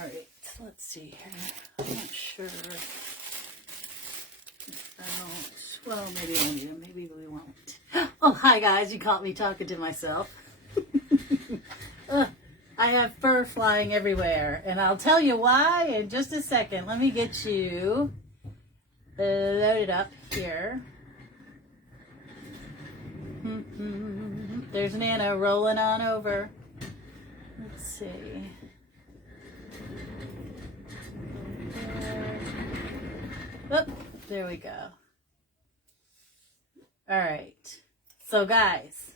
Alright, let's see here. I'm not sure. I don't. Well, maybe I'll need them. Maybe we won't. Oh, hi guys. You caught me talking to myself. I have fur flying everywhere, and I'll tell you why in just a second. Let me get you loaded up here. There's Nana rolling on over. Let's see. Oh, there we go. All right. So, guys,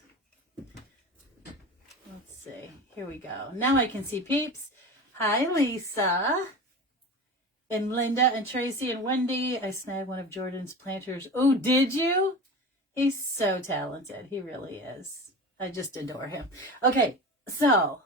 let's see. Here we go. Now I can see peeps. Hi, Lisa. And Linda and Tracy and Wendy. I snagged one of Jordan's planters. Oh, did you? He's so talented. He really is. I just adore him. Okay, so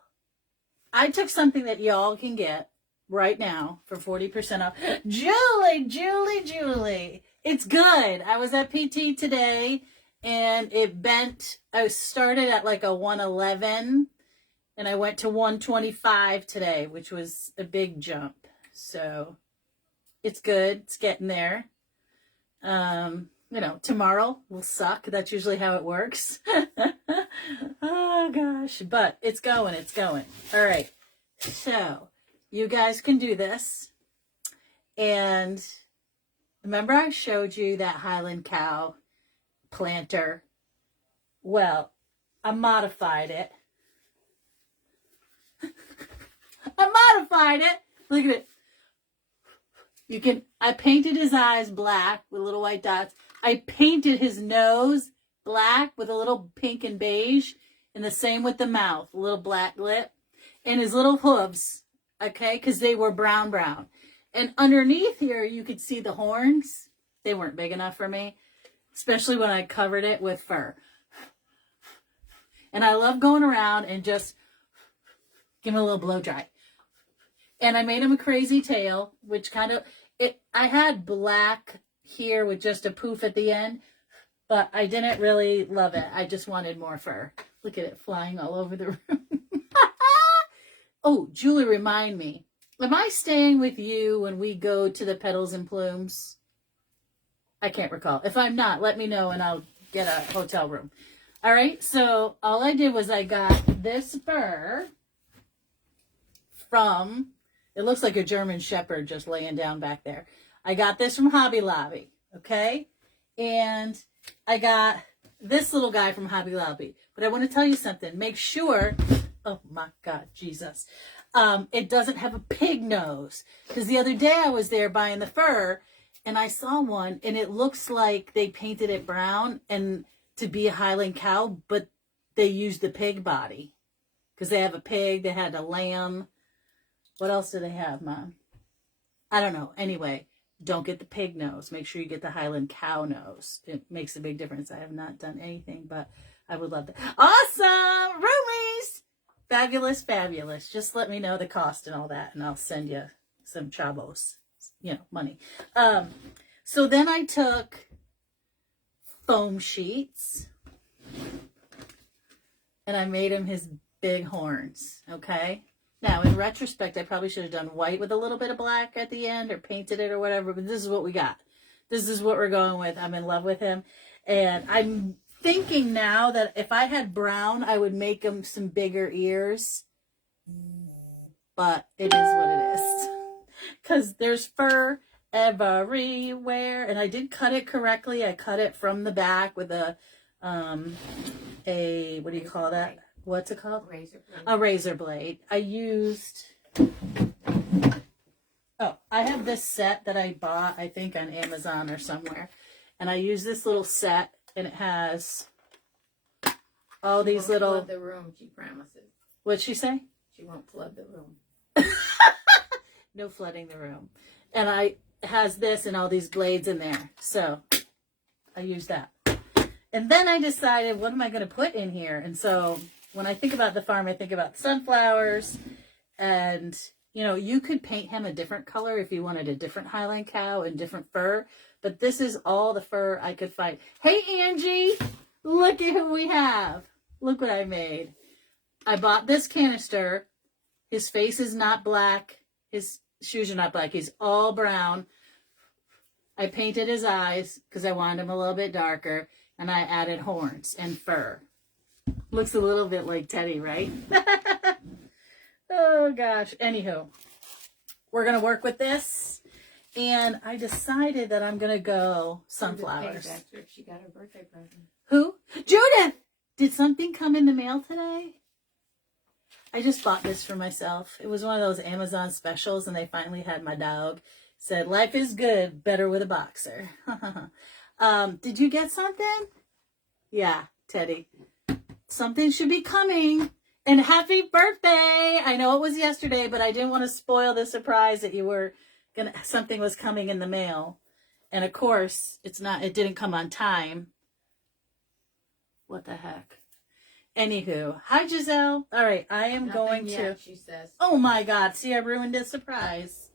I took something that y'all can get right now for 40% off. Julie. It's good. I was at PT today and it bent. I started at like a 111 and I went to 125 today, which was a big jump. So it's good. It's getting there. You know, tomorrow will suck. That's usually how it works. Oh gosh, but it's going. All right. So you guys can do this. And remember I showed you that Highland Cow planter? Well, I modified it. Look at it. I painted his eyes black with little white dots. I painted his nose black with a little pink and beige. And the same with the mouth, a little black lip. And his little hooves, okay, because they were brown. And underneath here, you could see the horns. They weren't big enough for me, especially when I covered it with fur. And I love going around and just give him a little blow dry. And I made him a crazy tail, which I had black here with just a poof at the end, but I didn't really love it. I just wanted more fur. Look at it flying all over the room. Oh, Julie, remind me. Am I staying with you when we go to the Petals and Plumes? I can't recall. If I'm not, let me know and I'll get a hotel room. All right, so all I did was I got this fur from, it looks like a German Shepherd just laying down back there. I got this from Hobby Lobby, okay? And I got this little guy from Hobby Lobby. But I want to tell you something. Make sure, oh my God, Jesus. It doesn't have a pig nose. Because the other day I was there buying the fur and I saw one and it looks like they painted it brown and to be a Highland cow, but they used the pig body. Because they have a pig, they had a lamb. What else do they have, Mom? I don't know. Anyway, don't get the pig nose. Make sure you get the Highland cow nose. It makes a big difference. I have not done anything, but I would love that. Awesome! Roomies! Fabulous. Just let me know the cost and all that, and I'll send you some chavos. Money. So then I took foam sheets, and I made him his big horns, okay? Now, in retrospect, I probably should have done white with a little bit of black at the end or painted it or whatever, but this is what we got. This is what we're going with. I'm in love with him. And I'm thinking now that if I had brown, I would make him some bigger ears. But it is what it is. Because there's fur everywhere. And I did cut it correctly. I cut it from the back with a what do you call that? What's it called? A razor blade. I have this set that I bought, I think on Amazon or somewhere. And I use this little set and it has all these little... Flood the room, she promises. What'd she say? She won't flood the room. No flooding the room. And it has this and all these blades in there. So I use that. And then I decided, what am I going to put in here? And so when I think about the farm, I think about sunflowers. And, you could paint him a different color if you wanted a different Highland cow and different fur. But this is all the fur I could find. Hey, Angie, look at who we have. Look what I made. I bought this canister. His face is not black. His shoes are not black. He's all brown. I painted his eyes because I wanted him a little bit darker, and I added horns and fur. Looks a little bit like Teddy, right? Oh, gosh. Anywho, we're going to work with this, and I decided that I'm going to go sunflowers. She got her birthday present. Who? Judith! Did something come in the mail today? I just bought this for myself. It was one of those Amazon specials, and they finally had my dog. Said, life is good, better with a boxer. Did you get something? Yeah, Teddy. Something should be coming. And happy birthday! I know it was yesterday, but I didn't want to spoil the surprise that you were something was coming in the mail. And of course, it didn't come on time. What the heck? Anywho, hi Giselle. All right, I am going to. She says. Oh my God! See, I ruined a surprise.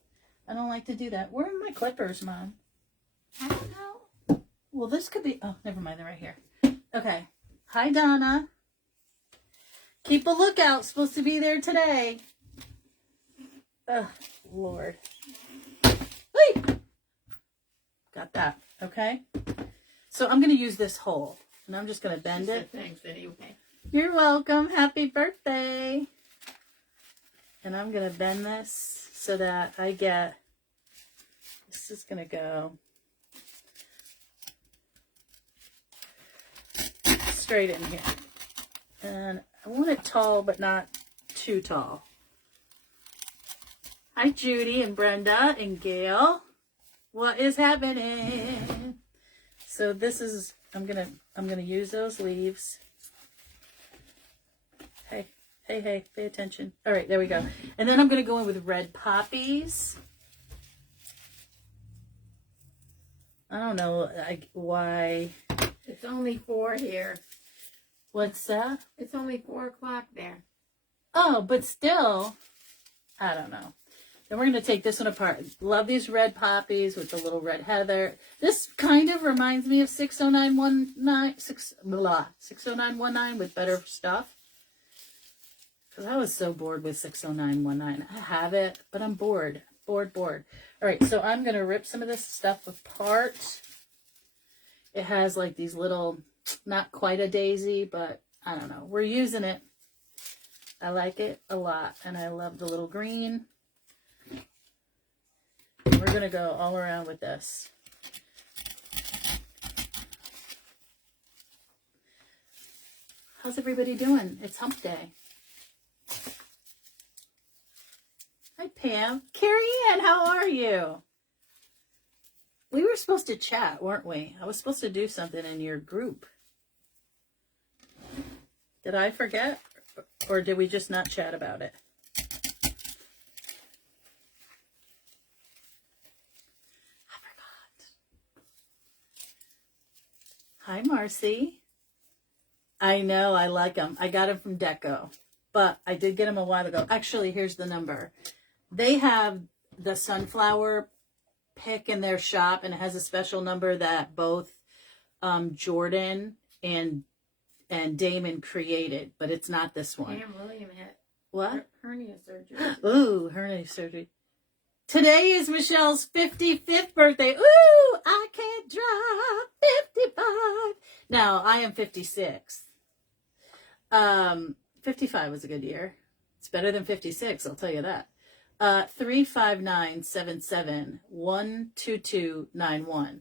I don't like to do that. Where are my clippers, Mom? I don't know. Well, this could be. Oh, never mind. They're right here. Okay. Hi, Donna. Keep a lookout. Supposed to be there today. Oh, Lord. Whee! Got that. Okay. So I'm going to use this hole, and I'm just going to bend it. Thanks anyway. You're welcome. Happy birthday. And I'm going to bend this so that I get, this is going to go straight in here. And I want it tall, but not too tall. Hi, Judy and Brenda and Gail. What is happening? So this is, I'm gonna use those leaves. Hey, pay attention. All right, there we go. And then I'm going to go in with red poppies. I don't know why. It's only 4 here. What's that? It's only 4 o'clock there. Oh, but still, I don't know. Then we're going to take this one apart. Love these red poppies with the little red heather. This kind of reminds me of 60919 with better stuff. Because I was so bored with 60919. I have it, but I'm bored. Bored. All right, so I'm going to rip some of this stuff apart. It has like these little, not quite a daisy, but I don't know. We're using it. I like it a lot, and I love the little green. And we're going to go all around with this. How's everybody doing? It's hump day. Hi, Pam. Carrie Ann, how are you? We were supposed to chat, weren't we? I was supposed to do something in your group. Did I forget? Or did we just not chat about it? I forgot. Hi, Marcy. I know, I like them. I got them from Deco. But I did get them a while ago. Actually, here's the number. They have the sunflower pick in their shop, and it has a special number that both Jordan and Damon created, but it's not this one. Pam William had what? Hernia surgery. Ooh, hernia surgery. Today is Michelle's 55th birthday. Ooh, I can't drive 55. Now, I am 56. 55 was a good year. It's better than 56, I'll tell you that. 35977-12291.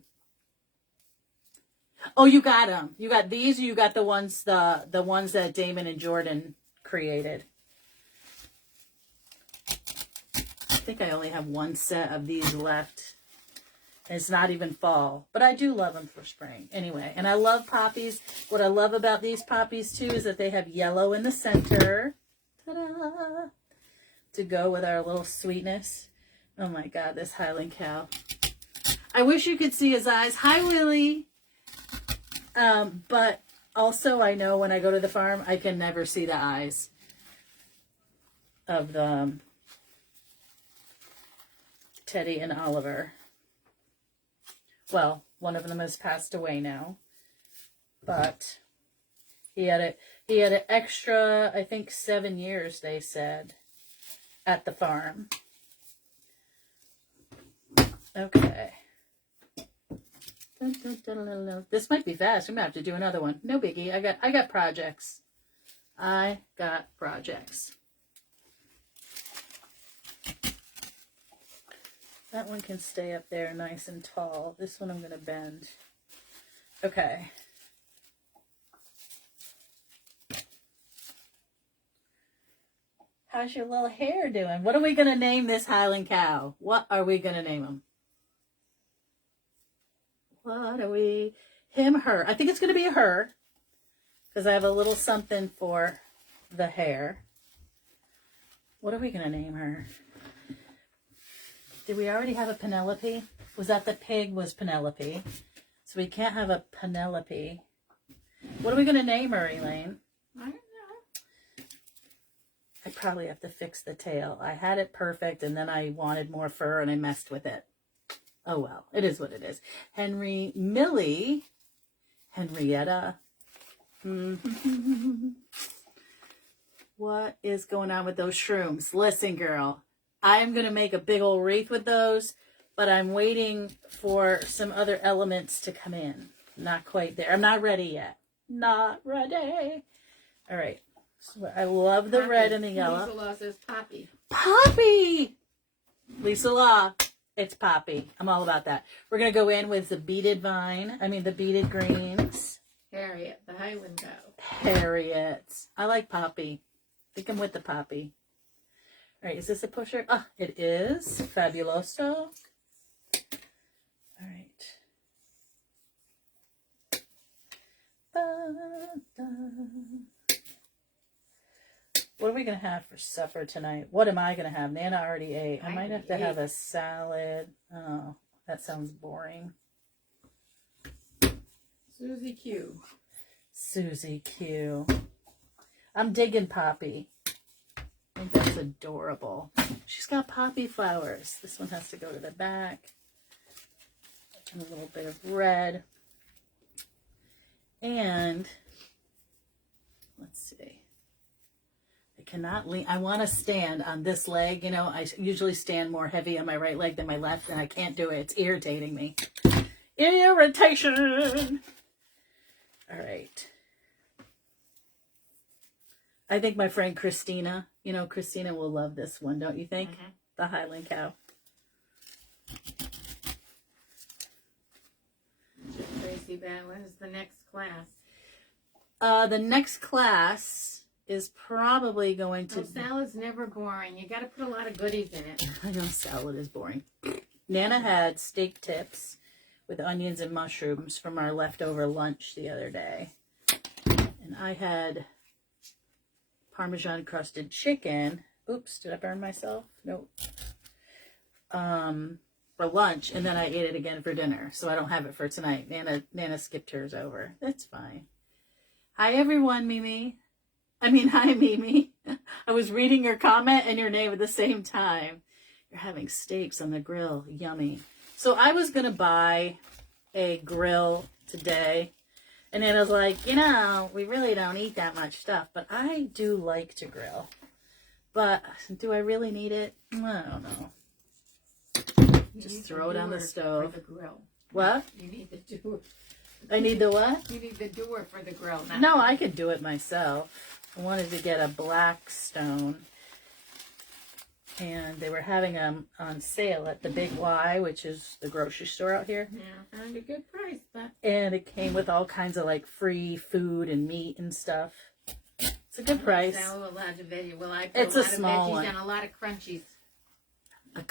Oh, you got them. You got these, or you got the ones that Damon and Jordan created? I think I only have one set of these left. It's not even fall, but I do love them for spring. Anyway, and I love poppies. What I love about these poppies, too, is that they have yellow in the center. Ta-da! To go with our little sweetness. Oh, my God, this Highland Cow. I wish you could see his eyes. Hi, Willie. But also, I know when I go to the farm, I can never see the eyes of the Teddy and Oliver. Well, one of them has passed away now, but he had an extra, I think, 7 years, they said, at the farm. Okay. This might be fast. I'm gonna have to do another one. No biggie. I got projects. I got projects. That one can stay up there nice and tall. This one I'm gonna bend. Okay. How's your little hair doing? What are we gonna name this Highland cow? What are we gonna name him? What are we? Him, her. I think it's going to be a her because I have a little something for the hair. What are we going to name her? Did we already have a Penelope? Was that the pig was Penelope? So we can't have a Penelope. What are we going to name her, Elaine? I don't know. I probably have to fix the tail. I had it perfect and then I wanted more fur and I messed with it. Oh, well, it is what it is. Henry, Millie, Henrietta. What is going on with those shrooms? Listen, girl, I'm going to make a big old wreath with those, but I'm waiting for some other elements to come in. Not quite there. I'm not ready yet. Not ready. All right. So I love the Poppy. red and the yellow. Lisa Law says Poppy. Poppy! Lisa Law. It's Poppy. I'm all about that. We're going to go in with the beaded vine. I mean, the beaded greens. Harriet, the Highland Cow. Harriet. I like Poppy. I think I'm with the Poppy. All right. Is this a pusher? Ah, it is. Fabuloso. All right. What are we going to have for supper tonight? What am I going to have? Nana already ate. I might have to have a salad. Oh, that sounds boring. Susie Q. Susie Q. I'm digging Poppy. I think that's adorable. She's got poppy flowers. This one has to go to the back. And a little bit of red. And let's see. I cannot lean. I want to stand on this leg. You know, I usually stand more heavy on my right leg than my left, and I can't do it. It's irritating me. Irritation. All right. I think my friend Christina, you know, Christina will love this one, don't you think? Mm-hmm. The Highland Cow. Tracy Bad. When is the next class? The next class is probably going to... Oh, salad's never boring. You got to put a lot of goodies in it. I know salad is boring. Nana had steak tips with onions and mushrooms from our leftover lunch the other day. And I had Parmesan crusted chicken. Oops, did I burn myself? Nope. For lunch, and then I ate it again for dinner. So I don't have it for tonight. Nana skipped hers over. That's fine. Hi, everyone, Mimi. Hi, Mimi. I was reading your comment and your name at the same time. You're having steaks on the grill. Yummy. So I was going to buy a grill today. And then I was like, you know, we really don't eat that much stuff. But I do like to grill. But do I really need it? I don't know. Just throw it on the stove. For the grill. What? You need the doer. I need the what? You need the doer for the grill. No, I could do it myself. I wanted to get a black stone. And they were having them on sale at the Big Y, which is the grocery store out here. Yeah, found a good price. But... And it came with all kinds of like free food and meat and stuff. It's a good price. It's a small one. And a lot of crunchies.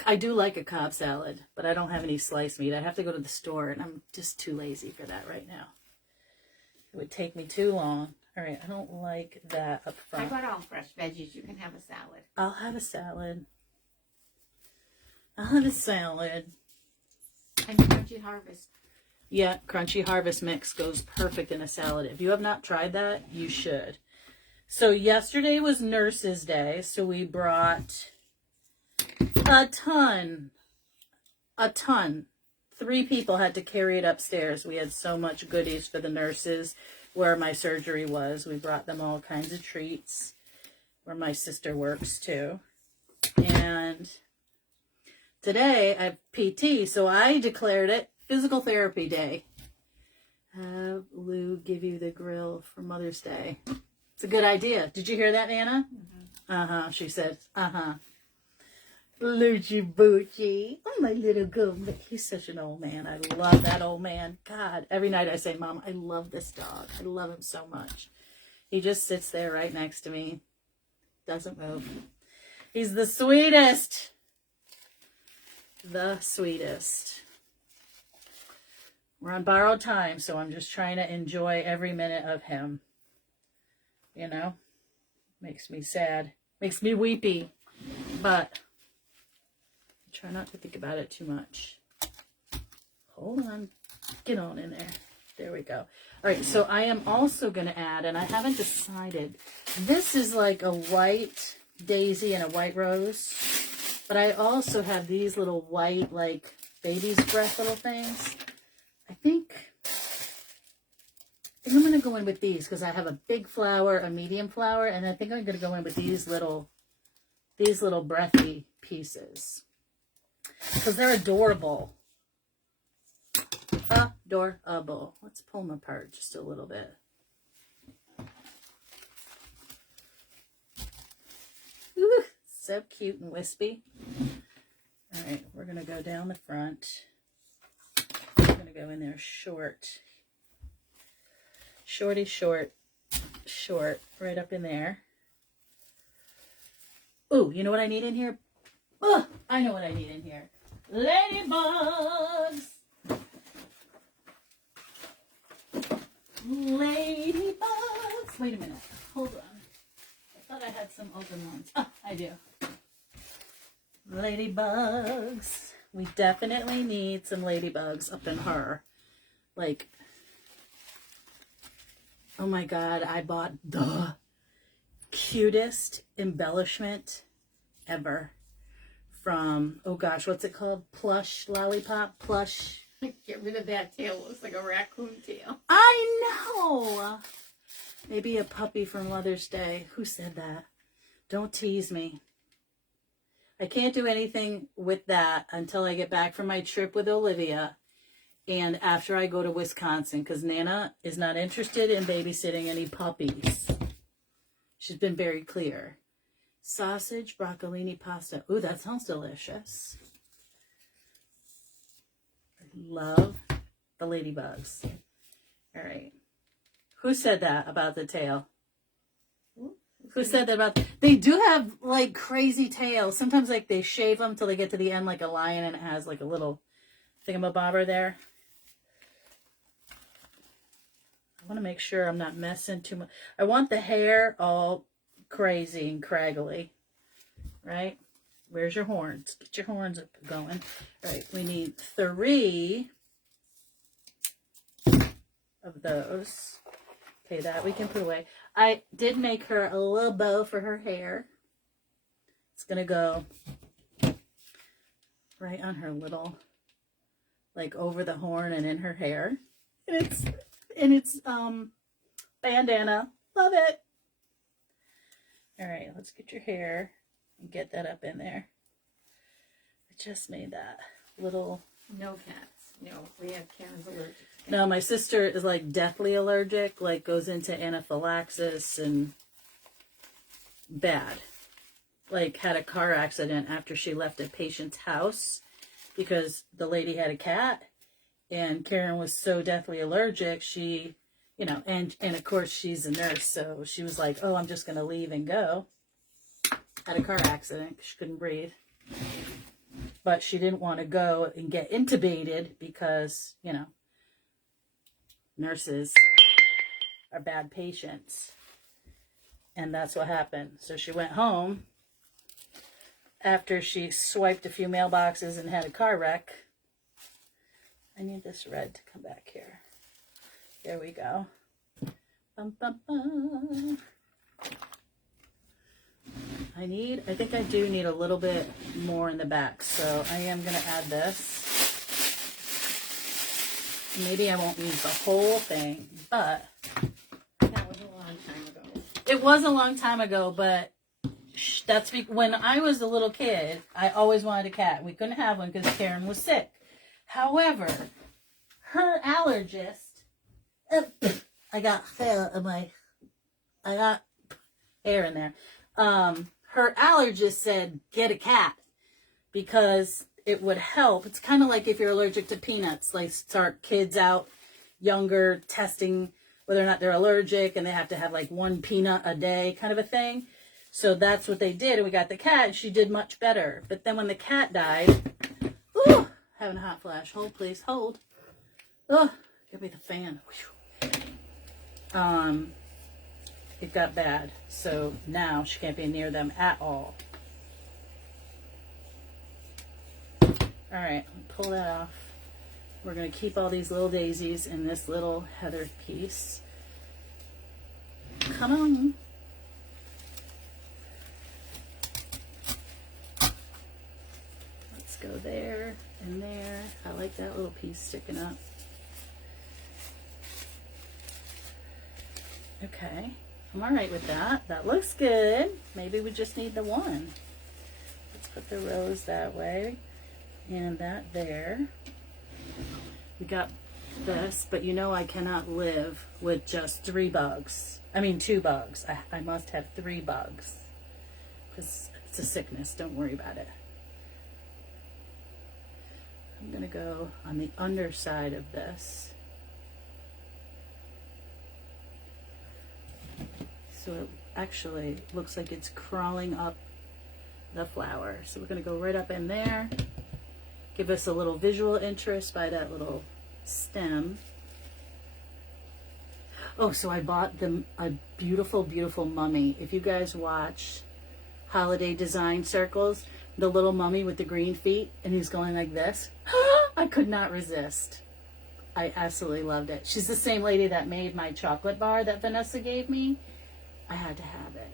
I do like a Cobb salad, but I don't have any sliced meat. I have to go to the store, and I'm just too lazy for that right now. It would take me too long. All right, I don't like that up front. I got all fresh veggies. You can have a salad. I'll have a salad. I'll have a salad. And Crunchy Harvest. Yeah, Crunchy Harvest mix goes perfect in a salad. If you have not tried that, you should. So yesterday was Nurses Day, so we brought a ton. 3 people had to carry it upstairs. We had so much goodies for the nurses where my surgery was. We brought them all kinds of treats where my sister works too. And today I have PT, so I declared it physical therapy day. Have Lou give you the grill for Mother's Day. It's a good idea. Did you hear that, Nana? Mm-hmm. She said, Luigi Bucci. Oh, my little girl. He's such an old man. I love that old man. God, every night I say, Mom, I love this dog. I love him so much. He just sits there right next to me. Doesn't move. He's the sweetest. The sweetest. We're on borrowed time, so I'm just trying to enjoy every minute of him. You know? Makes me sad. Makes me weepy. But try not to think about it too much. Hold on. Get on in there. There we go. All right, so I am also going to add, and I haven't decided, this is like a white daisy and a white rose, but I also have these little white, like, baby's breath little things. I think I'm going to go in with these because I have a big flower, a medium flower, and I think I'm going to go in with these little breathy pieces. Because they're adorable. Adorable. Let's pull them apart just a little bit. Ooh, so cute and wispy. All right, we're going to go down the front. We're going to go in there short. Shorty short. Short. Right up in there. Ooh, you know what I need in here? Oh, I know what I need in here. Ladybugs. Ladybugs. Wait a minute. Hold on. I thought I had some open ones. Oh, I do. Ladybugs. We definitely need some ladybugs up in her. Like, oh my God, I bought the cutest embellishment ever. From, oh gosh, what's it called? Plush lollipop? Plush. Get rid of that tail. It looks like a raccoon tail. I know. Maybe a puppy for Mother's Day. Who said that? Don't tease me. I can't do anything with that until I get back from my trip with Olivia and after I go to Wisconsin, because Nana is not interested in babysitting any puppies. She's been very clear. Sausage, broccolini pasta. Ooh, that sounds delicious. I love the ladybugs. All right. Who said that about the tail? Who said that about... They do have, like, crazy tails. Sometimes, like, they shave them till they get to the end like a lion and it has, like, a little thingamabobber there. I want to make sure I'm not messing too much. I want the hair all crazy and craggly, right? Where's your horns? Get your horns up going. All right, we need 3 of those. Okay, that we can put away. I did make her a little bow for her hair. It's gonna go right on her little, like over the horn and in her hair. And it's bandana. Love it. All right, let's get your hair and get that up in there. I just made that little... No cats. No, we have Karen's allergic. No, my sister is like deathly allergic, like goes into anaphylaxis and bad. Like had a car accident after she left a patient's house because the lady had a cat and Karen was so deathly allergic, she... You know, and of course she's a nurse, so she was like, oh, I'm just going to leave and go. Had a car accident. She couldn't breathe. But she didn't want to go and get intubated because, you know, nurses are bad patients. And that's what happened. So she went home after she swiped a few mailboxes and had a car wreck. I need this red to come back here. There we go. Bum, bum, bum. I think I do need a little bit more in the back, so I am going to add this. Maybe I won't use the whole thing, but... That was a long time ago. It was a long time ago, but when I was a little kid, I always wanted a cat. We couldn't have one because Karen was sick. However, her allergist, I got hair in there. Her allergist said, get a cat because it would help. It's kind of like if you're allergic to peanuts, like start kids out younger testing whether or not they're allergic and they have to have like 1 peanut a day kind of a thing. So that's what they did. And we got the cat and she did much better. But then when the cat died, ooh, having a hot flash. Hold, please. Hold. Oh, give me the fan. It got bad. So now she can't be near them at all. All right, pull that off. We're going to keep all these little daisies in this little heather piece. Come on. Let's go there and there. I like that little piece sticking up. Okay, I'm all right with that. That looks good. Maybe we just need the one. Let's put the rose that way and that there. We got this, but you know I cannot live with just 3 bugs. I mean 2 bugs. I must have 3 bugs because it's a sickness. Don't worry about it. I'm going to go on the underside of this. So it actually looks like it's crawling up the flower. So we're going to go right up in there. Give us a little visual interest by that little stem. Oh, so I bought them a beautiful, beautiful mummy. If you guys watch Holiday Design Circles, the little mummy with the green feet, and he's going like this. I could not resist. I absolutely loved it. She's the same lady that made my chocolate bar that Vanessa gave me. I had to have it.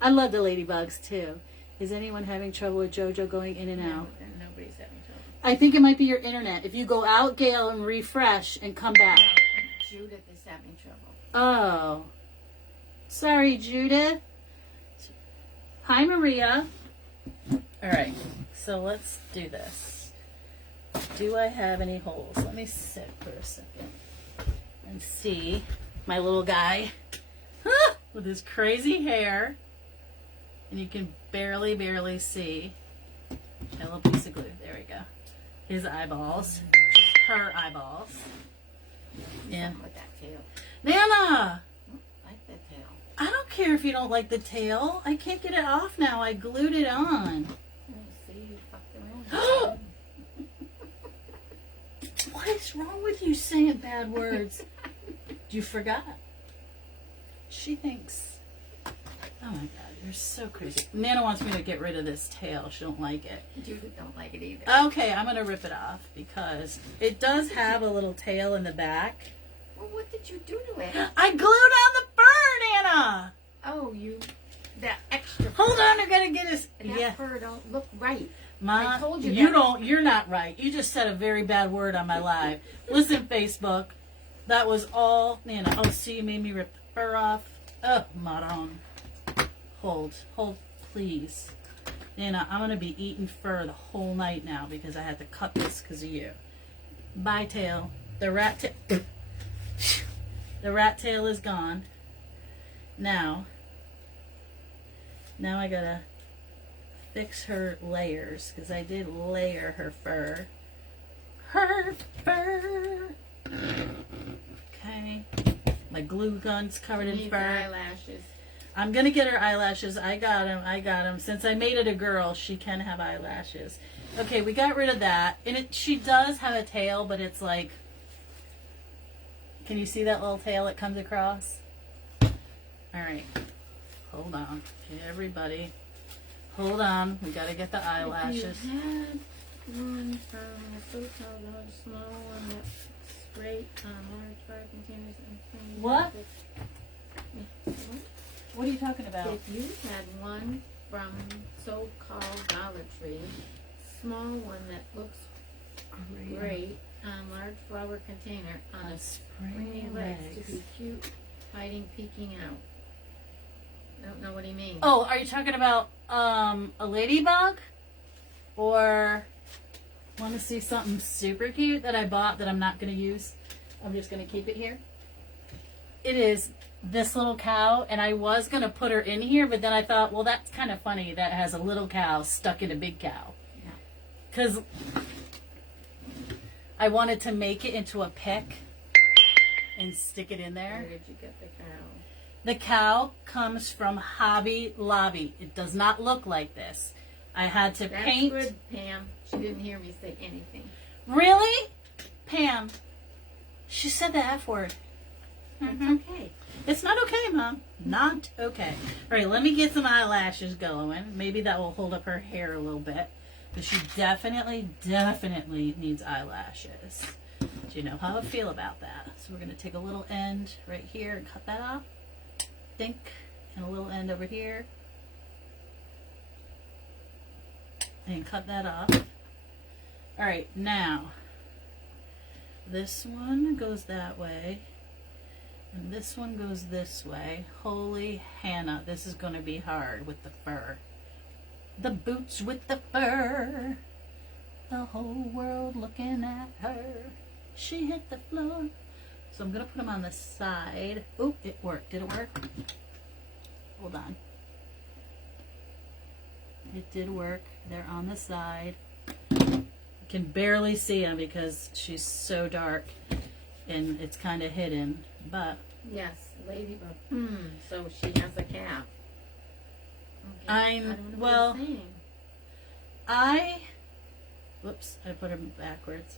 I love the ladybugs too. Is anyone having trouble with JoJo going in and out? No, nobody's having trouble. I think it might be your internet. If you go out, Gail, and refresh and come back. No, Judith is having trouble. Oh. Sorry, Judith. Hi, Maria. All right. So let's do this. Do I have any holes? Let me sit for a second and see my little guy with his crazy hair. And you can barely see a little piece of glue. There we go. His eyeballs. Her eyeballs. Yeah. With that tail. Nana! I like that tail. I don't care if you don't like the tail. I can't get it off now. I glued it on. Oh, see, you fucked around. What is wrong with you saying bad words? You forgot. She thinks. Oh my God, you're so crazy. Nana wants me to get rid of this tail. She don't like it. Judith don't like it either. Okay, I'm gonna rip it off because it does have a little tail in the back. Well, what did you do to it? I glued on the fur, Nana. Oh, that extra fur. Hold on, I gotta get his. That fur don't look right. Ma, I told you you that. don't. You're not right. You just said a very bad word on my live. Listen, Facebook, that was all Nana. Oh, see, you made me rip the fur off. Oh, Maron. Hold, please. Nana, I'm going to be eating fur the whole night now because I had to cut this because of you. Bye, tail. The rat tail is gone. Now I got to fix her layers because I did layer her fur. Her fur. Okay. My glue gun's covered in fur. Eyelashes. I'm going to get her eyelashes. I got them. Since I made it a girl, she can have eyelashes. Okay, we got rid of that. And she does have a tail, but it's like... Can you see that little tail that comes across? All right. Hold on. Okay, everybody. Hold on. We got to get the eyelashes. If you had one from the food hotel, a small one that's great on large fire containers and What? What? What are you talking about? If you had one from so-called Dollar Tree, small one that looks great on large flower container on a springy legs to be cute, hiding, peeking out. I don't know what he means. Oh, are you talking about a ladybug? Or want to see something super cute that I bought that I'm not going to use? I'm just going to keep it here. It is this little cow, and I was going to put her in here, but then I thought, well, that's kind of funny that has a little cow stuck in a big cow. Yeah. Because I wanted to make it into a pick and stick it in there. Where did you get the cow? The cow comes from Hobby Lobby. It does not look like this. I had to paint. That's good, Pam. She didn't hear me say anything. Really? Pam, she said the F word. It's okay. It's not okay, Mom. Not okay. All right, let me get some eyelashes going. Maybe that will hold up her hair a little bit. But she definitely needs eyelashes. Do you know how I feel about that? So we're going to take a little end right here and cut that off. Dink. And a little end over here. And cut that off. All right, now this one goes that way. And this one goes this way. Holy Hannah, this is going to be hard with the fur. The boots with the fur. The whole world looking at her. She hit the floor. So I'm going to put them on the side. Oh, it worked. Did it work? Hold on. It did work. They're on the side. You can barely see them because she's so dark and it's kind of hidden. But yes, ladybug. So she has a calf. Okay. Whoops, I put them backwards.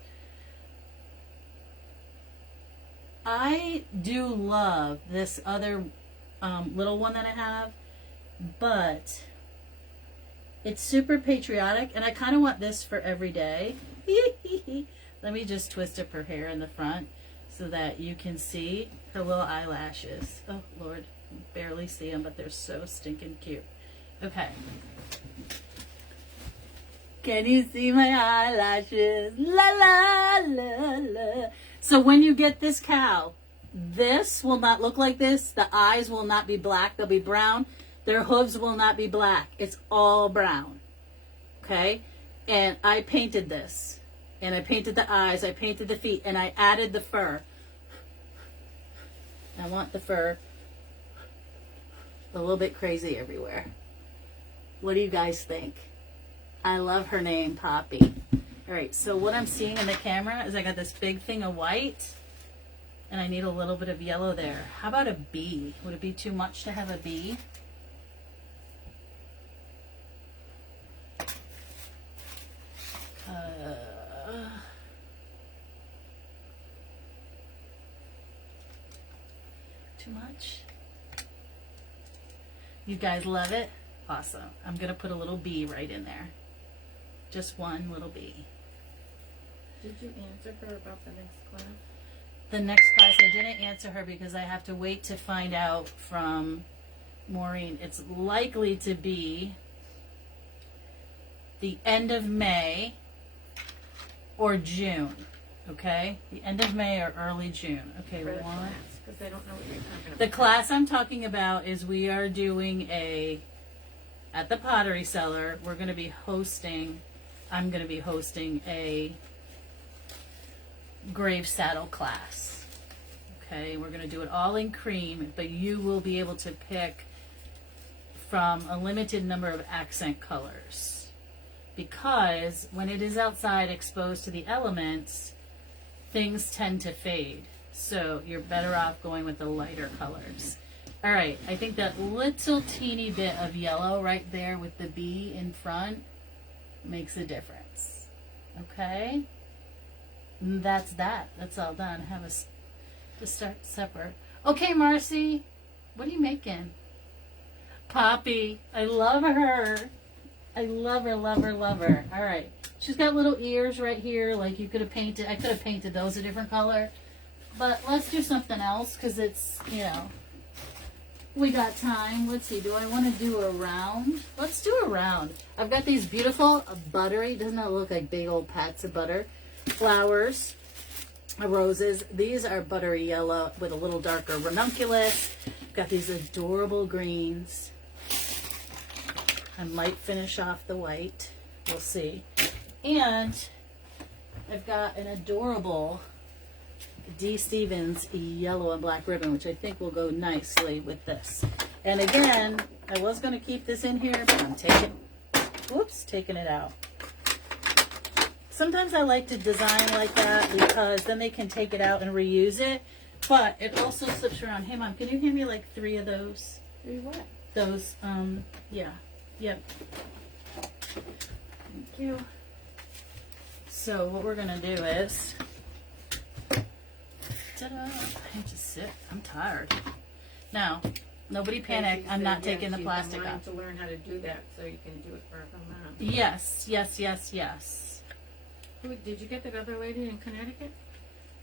I do love this other little one that I have, but it's super patriotic, and I kind of want this for every day. Let me just twist up her hair in the front so that you can see her little eyelashes. Oh, Lord, barely see them, but they're so stinking cute. Okay. Can you see my eyelashes? La, la, la, la. So when you get this cow, this will not look like this. The eyes will not be black. They'll be brown. Their hooves will not be black. It's all brown. Okay? And I painted this. And I painted the eyes. I painted the feet. And I added the fur. I want the fur a little bit crazy everywhere. What do you guys think? I love her name, Poppy. All right, so what I'm seeing in the camera is I got this big thing of white, and I need a little bit of yellow there. How about a bee? Would it be too much to have a bee? Too much? You guys love it? Awesome. I'm going to put a little bee right in there. Just one little bee. Did you answer her about the next class? The next class, I didn't answer her because I have to wait to find out from Maureen. It's likely to be the end of May or June. Okay? The end of May or early June. Okay, For the one. class, because I don't know what you're talking about. The class I'm talking about is we are doing at the Pottery Cellar, I'm going to be hosting a grave saddle class. Okay, we're going to do it all in cream, but you will be able to pick from a limited number of accent colors. Because when it is outside exposed to the elements, things tend to fade. So you're better off going with the lighter colors. All right, I think that little teeny bit of yellow right there with the bee in front makes a difference. Okay? And that's that. That's all done. Have us to start supper. Okay, Marcy, what are you making? Poppy. I love her. I love her, love her, love her. All right. She's got little ears right here like you could have painted. I could have painted those a different color. But let's do something else because it's, we got time. Let's see. Do I want to do a round? Let's do a round. I've got these beautiful buttery, doesn't that look like big old pats of butter? Flowers. roses. These are buttery yellow with a little darker ranunculus. Got these adorable greens. I might finish off the white. We'll see. And I've got an adorable D. Stevens yellow and black ribbon, which I think will go nicely with this. And again, I was going to keep this in here, but I'm taking it out. Sometimes I like to design like that because then they can take it out and reuse it. But it also slips around. Hey, Mom, can you hand me like 3 of those? 3 what? Those, yeah. Yep. Thank you. So what we're going to do is... Ta-da! I need to sit. I'm tired. Now, nobody panic. I'm not taking the plastic off. To learn how to do that so you can do it for her mom. Yes, yes, yes, yes. Did you get that other lady in Connecticut?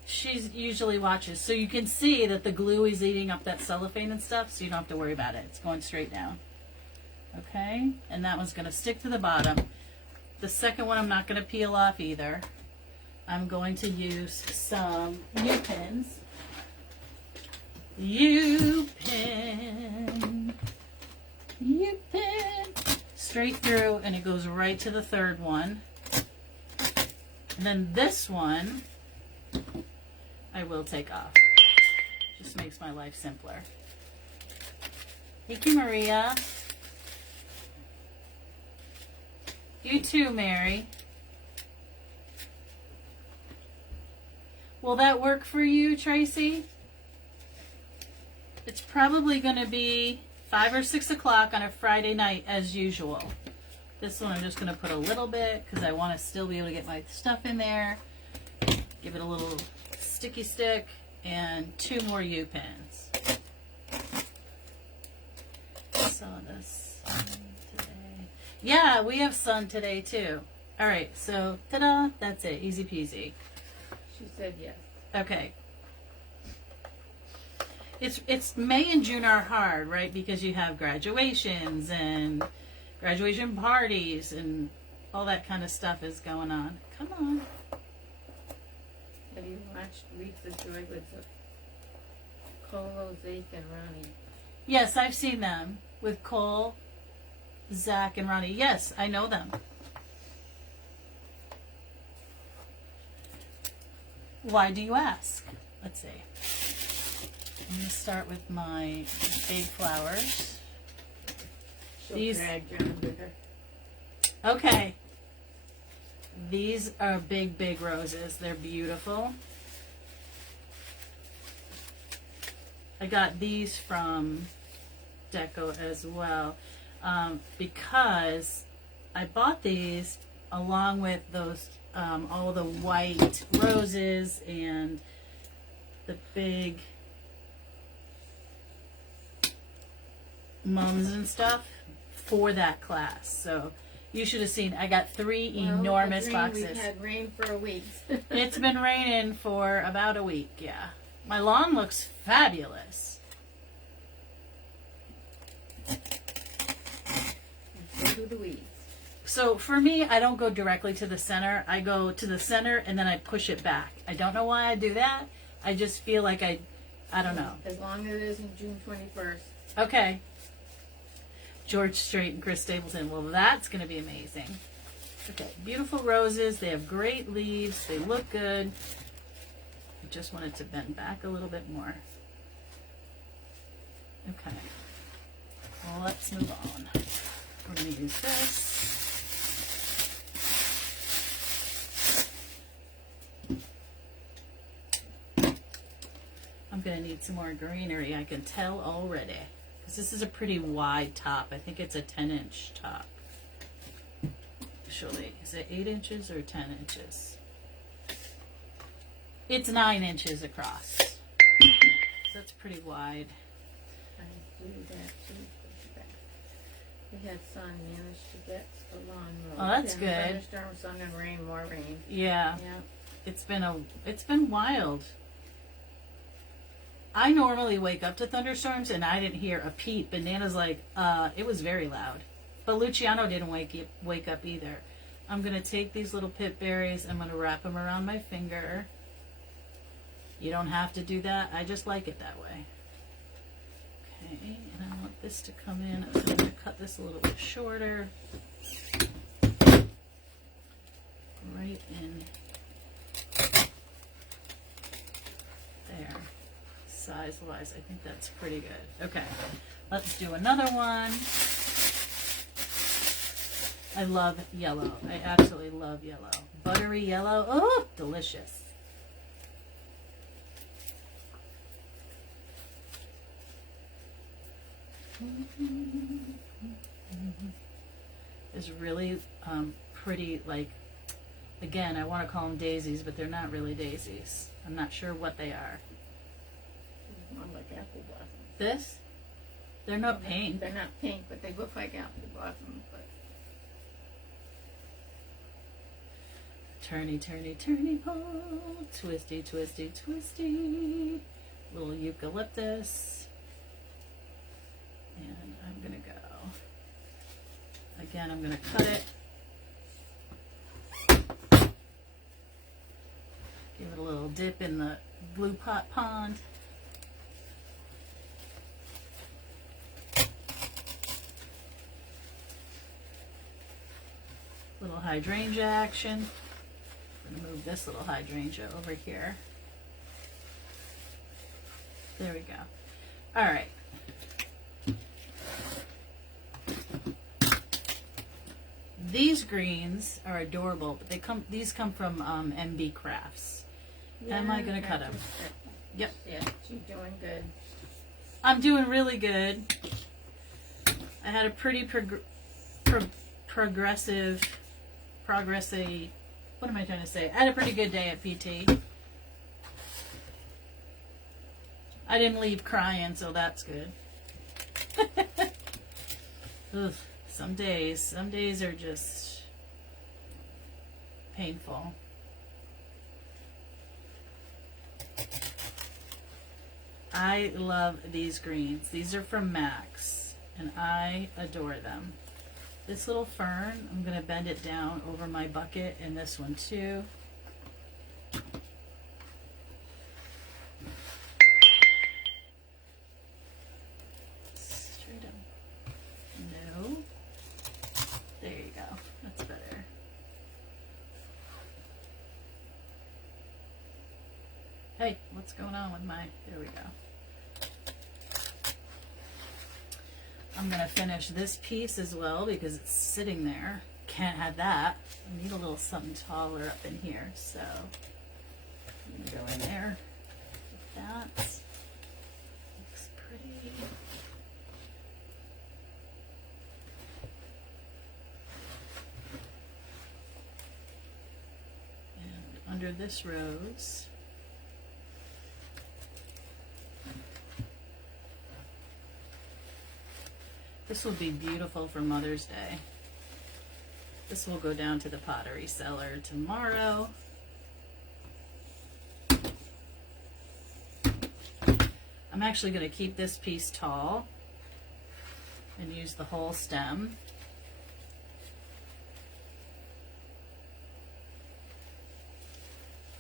She usually watches. So you can see that the glue is eating up that cellophane and stuff, so you don't have to worry about it. It's going straight down. Okay? And that one's going to stick to the bottom. The second one I'm not going to peel off either. I'm going to use some U-pins. U-pin. U-pin. Straight through, and it goes right to the third one. And then this one, I will take off. Just makes my life simpler. Thank you, Maria. You too, Mary. Will that work for you, Tracy? It's probably going to be 5 or 6 o'clock on a Friday night as usual. This one I'm just going to put a little bit because I want to still be able to get my stuff in there. Give it a little sticky stick and 2 more U-pins. I saw this today. Yeah, we have sun today too. All right, so ta-da, that's it. Easy peasy. She said yes. Okay. It's May and June are hard, right? Because you have graduations and graduation parties and all that kind of stuff is going on. Come on. Have you watched Weeks of Joy with Cole, Zeke, and Ronnie? Yes, I've seen them with Cole, Zach, and Ronnie. Yes, I know them. Why do you ask? Let's see. I'm going to start with my big flowers. She'll drag John with her. Okay. These are big, big roses. They're beautiful. I got these from Deco as well because I bought these along with those all the white roses and the big mums and stuff for that class. So you should have seen. I got 3 enormous boxes. We've had rain for a week. It's been raining for about a week. Yeah, my lawn looks fabulous. So do the weeds. So for me, I don't go directly to the center. I go to the center and then I push it back. I don't know why I do that. I just feel like I don't know. As long as it isn't June 21st. Okay. George Strait and Chris Stapleton. Well, that's going to be amazing. Okay, beautiful roses. They have great leaves. They look good. I just wanted to bend back a little bit more. Okay. Well, let's move on. We're going to use this. I'm going to need some more greenery. I can tell already. Because this is a pretty wide top. I think it's a 10-inch top. Actually, is it 8 inches or 10 inches? It's 9 inches across. So that's pretty wide. I do that too. We had sun managed to get the lawnmower. Oh, that's good. Thunderstorm, sun and rain, more rain. Yeah. Yeah. It's been wild. I normally wake up to thunderstorms and I didn't hear a peep. And Nana's like, it was very loud. But Luciano didn't wake up either. I'm going to take these little pip berries. I'm going to wrap them around my finger. You don't have to do that. I just like it that way. Okay, and I want this to come in. I'm going to cut this a little bit shorter. Right in there. Size-wise, I think that's pretty good. Okay, let's do another one. I love yellow. I absolutely love yellow. Buttery yellow. Oh, delicious. It's really pretty, like, again, I want to call them daisies, but they're not really daisies. I'm not sure what they are. More like apple blossoms. This? They're not pink. They're not pink, but they look like apple blossoms. But Turny, turny, turny pole. Twisty, twisty, twisty. Little eucalyptus. And I'm going to go. Again, I'm going to cut it. Give it a little dip in the glue pot pond. Little hydrangea action. I'm going to move this little hydrangea over here. There we go. All right. These greens are adorable, but these come from MB Crafts. yeah, Am I going to cut them? Yep. Yeah, you're doing good. I'm doing really good. I had a pretty progressive, what am I trying to say? I had a pretty good day at PT. I didn't leave crying, so that's good. Ugh, some days are just painful. I love these greens. These are from Max, and I adore them. This little fern, I'm going to bend it down over my bucket, and this one too. Straight up. No. There you go. That's better. Hey, what's going on with my... There we go. I'm going to finish this piece as well because it's sitting there. Can't have that. I need a little something taller up in here. So I'm going to go in there with that. Looks pretty. And under this rose, this will be beautiful for Mother's Day. This will go down to the pottery cellar tomorrow. I'm actually going to keep this piece tall and use the whole stem.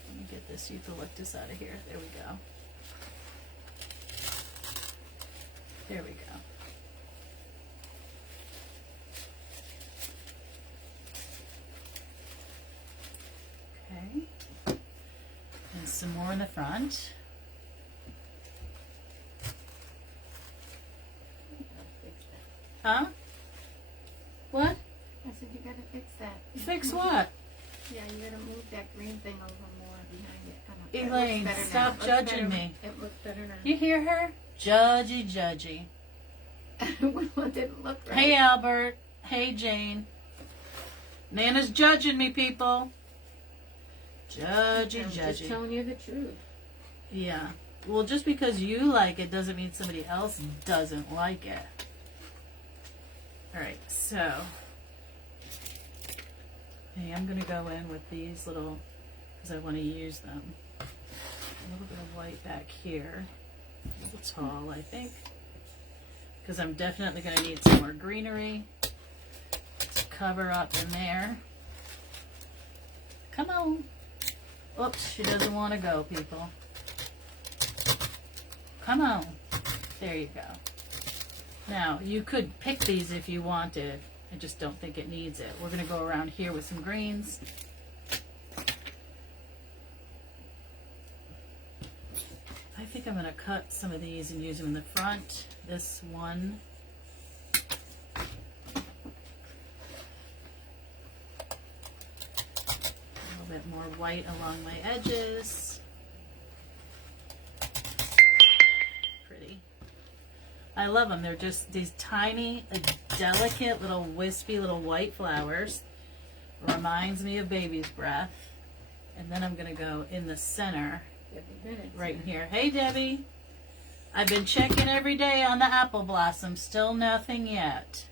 Let me get this eucalyptus out of here. There we go. There we go. Okay, and some more in the front. Huh? What? I said you gotta fix that. Fix what? Yeah, you gotta move that green thing over more behind it. Elaine, stop judging me. It looks better now. You hear her? Judgy, judgy. Well, it didn't look right. Hey, Albert. Hey, Jane. Nana's judging me, people. Judgy, I'm just judgy. telling you the truth. Yeah. Well, just because you like it doesn't mean somebody else doesn't like it. All right, so hey, I'm going to go in with these little, because I want to use them. A little bit of white back here. A little tall, I think. Because I'm definitely going to need some more greenery to cover up in there. Come on. Oops, she doesn't want to go, people. Come on. There you go. Now, you could pick these if you wanted. I just don't think it needs it. We're going to go around here with some greens. I think I'm going to cut some of these and use them in the front. This one. A little bit more white along my edges. Pretty. I love them. They're just these tiny, delicate, little wispy little white flowers. Reminds me of baby's breath. And then I'm going to go in the center. Right in here. Hey, Debbie. I've been checking every day on the apple blossom. Still nothing yet.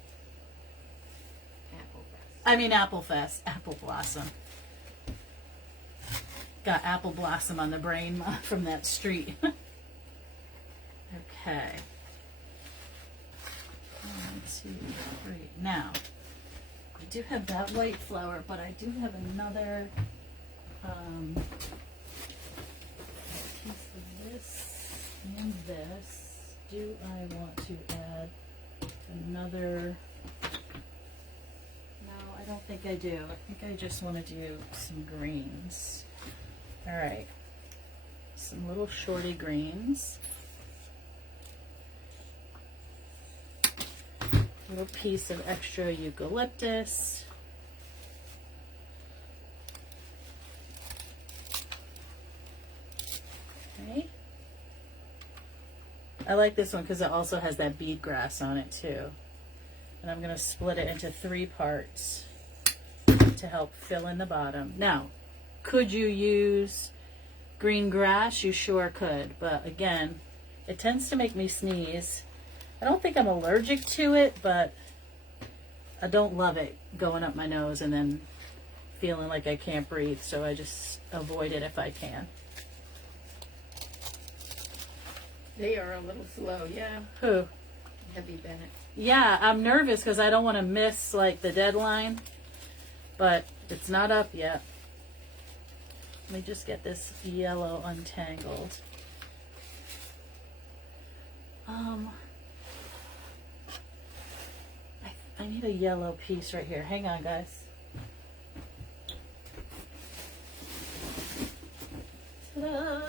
Apple Fest. Apple blossom. Got apple blossom on the brain from that street. Okay. 1, 2, 3. Now, I do have that white flower, but I do have another piece of this and this. Do I want to add another? No, I don't think I do. I think I just want to do some greens. All right, some little shorty greens. Little piece of extra eucalyptus. Okay. I like this one because it also has that bead grass on it too. And I'm going to split it into 3 parts to help fill in the bottom. Now, could you use green grass? You sure could. But again, it tends to make me sneeze. I don't think I'm allergic to it, but I don't love it going up my nose and then feeling like I can't breathe. So I just avoid it if I can. They are a little slow, yeah. Who? Debbie Bennett. Yeah, I'm nervous because I don't want to miss like the deadline, but it's not up yet. Let me just get this yellow untangled. I need a yellow piece right here. Hang on, guys. Ta-da!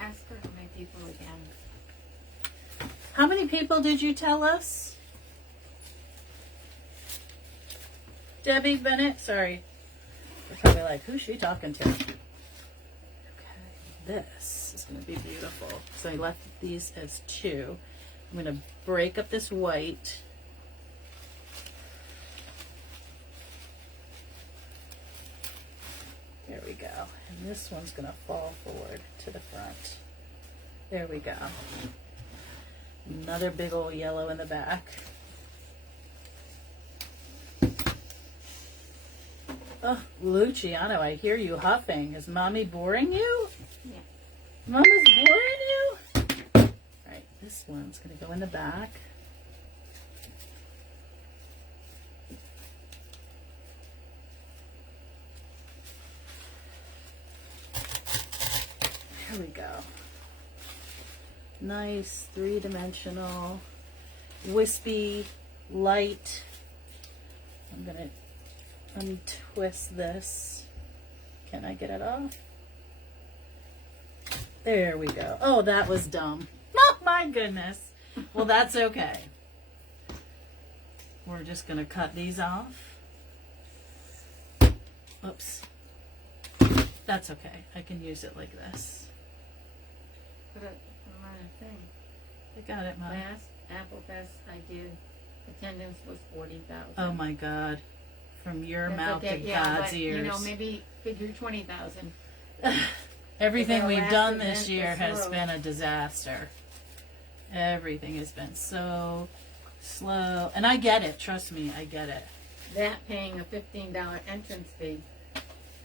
Ask her how many people again. How many people did you tell us? Debbie Bennett? Sorry. They're probably like, who's she talking to? Okay, this is going to be beautiful. So I left these as 2. I'm going to break up this white. There we go. And this one's going to fall forward to the front. There we go. Another big old yellow in the back. Oh, Luciano, I hear you huffing. Is Mommy boring you? Yeah. Mama's boring you? All right, this one's going to go in the back. There we go. Nice, 3-dimensional, wispy, light. I'm going to untwist this. Can I get it off? There we go. Oh, that was dumb. Oh, my goodness. Well, that's okay. We're just going to cut these off. Oops. That's okay. I can use it like this. Put it on a thing. I got it, Mom. Last Apple Fest I did, attendance was 40,000. Oh, my God. From your That's mouth okay. to Yeah, God's but, ears. you know, maybe figure 20,000. Everything Our we've last done this event year was has slow. been a disaster. Everything has been so slow. And I get it. Trust me, I get it. That paying a $15 entrance fee.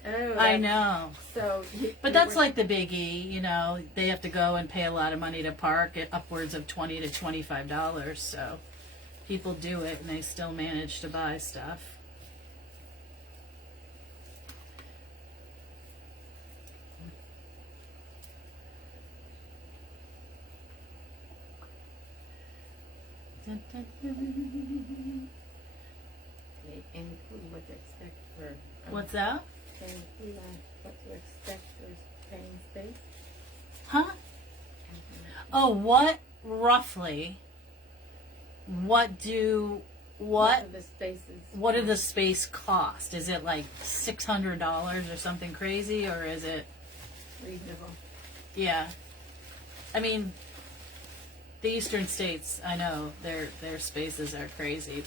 Oh, I know. So, But that's like the biggie, you know. They have to go and pay a lot of money to park at upwards of $20 to $25. So people do it and they still manage to buy stuff. Dun, dun, dun. They include what to expect for. What's that? They include what to expect for painting space. Huh? Oh, what roughly? What do What are the spaces? what do the space cost? Is it like $600 or something crazy, or is it? Reasonable. Yeah, I mean, the eastern states, I know their spaces are crazy.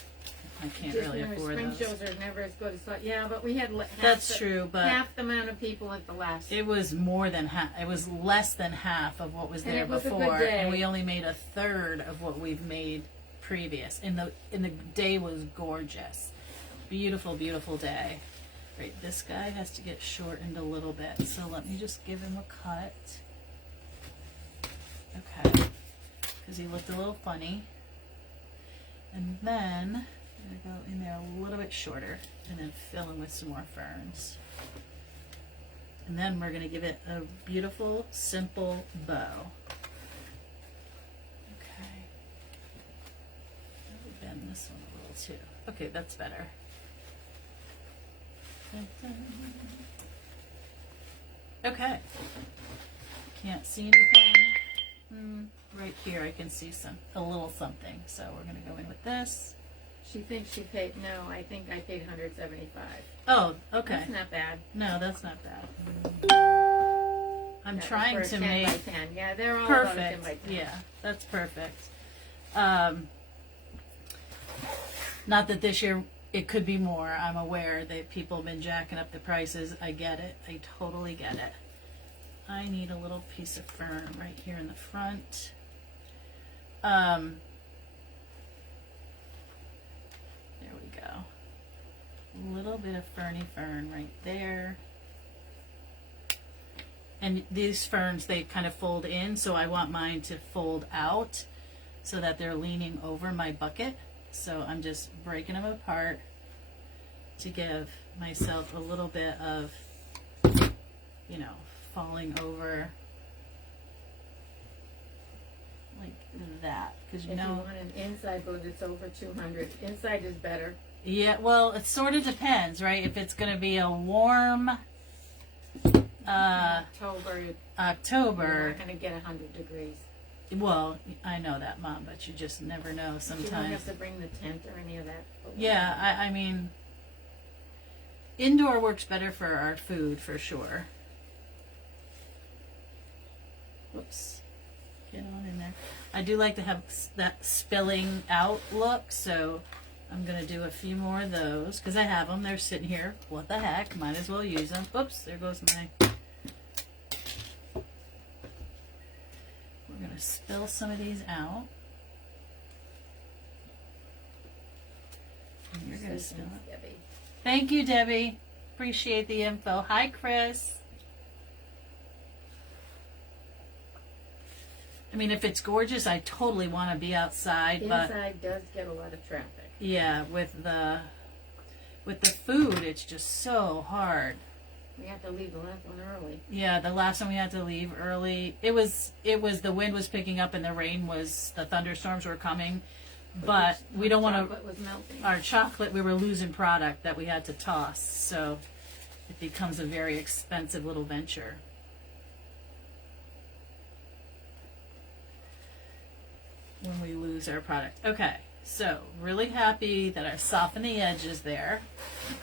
I can't Just really remember, afford spring those. shows are never as good as thought. Yeah, but we had That's true, but half the amount of people at the last. it was more than half. It was less than half of what was And there it was a good before, day. and we only made a third of what we've made previous. And the day was gorgeous, beautiful, beautiful day. Right, this guy has to get shortened a little bit, so let me just give him a cut. Okay, because he looked a little funny. And then I'm gonna go in there a little bit shorter, and then fill in with some more ferns. And then we're gonna give it a beautiful, simple bow. Okay. Let me bend this one a little too. Okay, that's better. Dun, dun. Okay. Can't see anything. Right here I can see a little something. So we're gonna go in with this. She thinks she paid. No, I think I paid $175. Oh, okay. That's not bad. No, that's not bad. I'm That was trying for a to 10 make by 10. Yeah, they're all about a 10 perfect. by 10. Yeah, that's perfect. Not that this year it could be more. I'm aware that people have been jacking up the prices. I get it. I totally get it. I need a little piece of fern right here in the front. There we go. A little bit of ferny fern right there. And these ferns, they kind of fold in, so I want mine to fold out so that they're leaning over my bucket. So I'm just breaking them apart to give myself a little bit of, you know, falling over like that. Because you If you know, want an inside boot, it's over 200. Inside is better. yeah, well, it sort of depends, right? If it's going to be a warm October, you're October, not going to get 100 degrees. well, I know that, Mom, but you just never know You don't sometimes. have to bring the tent or any of that. Yeah, I mean, indoor works better for our food for sure. Whoops. Get on in there. I do like to have that spilling out look, so I'm going to do a few more of those because I have them. They're sitting here. What the heck? Might as well use them. Oops, there goes my... We're going to spill some of these out. And you're going to spill it. Debbie. Thank you, Debbie. Appreciate the info. Hi, Chris. I mean, if it's gorgeous, I totally want to be outside, but Inside does get a lot of traffic. yeah, with the food, it's just so hard. We have to leave the last one early. Yeah, the last time we had to leave early, it was the wind was picking up and the thunderstorms were coming, but we don't want to. Chocolate was melting. Our chocolate, we were losing product that we had to toss, so it becomes a very expensive little venture. When we lose our product. Okay, so really happy that I softened the edges there.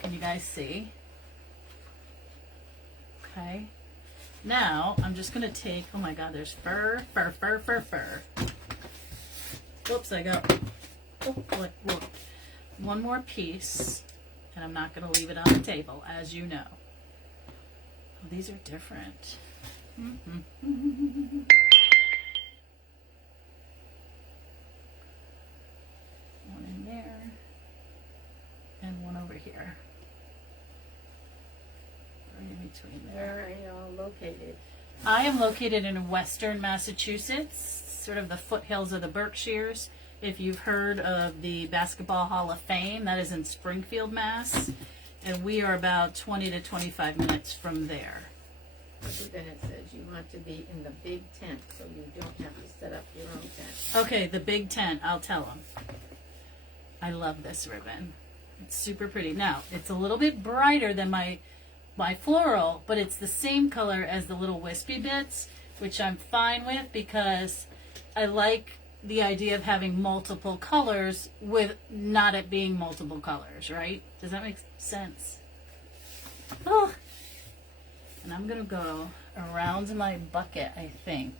Can you guys see? Okay. Now I'm just gonna take, oh my God, there's fur. Whoops, I got, look. One more piece, and I'm not gonna leave it on the table, as you know. Oh, these are different. One in there, and one over here. Right in between there. Where are you all located? I am located in western Massachusetts, sort of the foothills of the Berkshires. If you've heard of the Basketball Hall of Fame, that is in Springfield, Mass. And we are about 20 to 25 minutes from there. But then it says you want to be in the big tent, so you don't have to set up your own tent. Okay, the big tent. I'll tell them. I love this ribbon. It's super pretty. Now, it's a little bit brighter than my floral, but it's the same color as the little wispy bits, which I'm fine with because I like the idea of having multiple colors with not it being multiple colors, right? Does that make sense? Oh. And I'm going to go around my bucket, I think.